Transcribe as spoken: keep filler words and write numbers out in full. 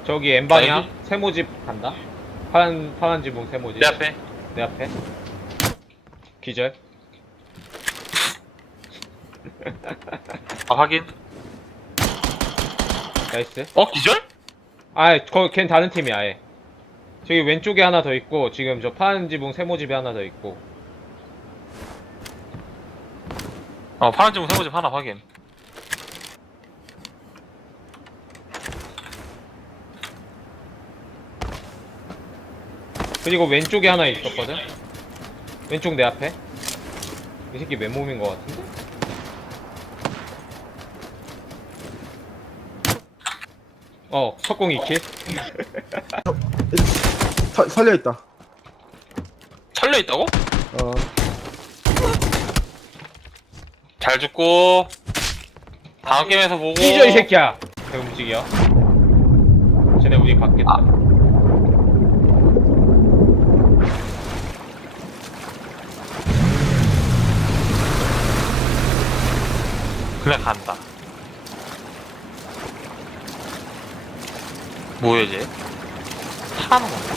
저기 N방향 여기? 세모집 간다. 파란 파란 지붕 세모집. 내 앞에. 내 앞에. 기절. 아, 확인. 나이스. 어, 기절? 아, 거, 걘 다른 팀이야, 아예. 저기 왼쪽에 하나 더 있고, 지금 저 파란 지붕 세모집에 하나 더 있고. 어, 파란 지붕 세모집 하나 확인. 그리고 왼쪽에 하나 있었거든? 왼쪽 내 앞에. 이 새끼 맨몸인 것 같은데? 어, 석공 이 킬. 사, 살려있다. 살려있다고? 어. 잘 죽고. 다음 게임에서 보고. 삐져, 이 새끼야! 배 움직여. 쟤네 우리 받겠다. 아. 그냥 간다. 뭐야, 이제? 타는 건가?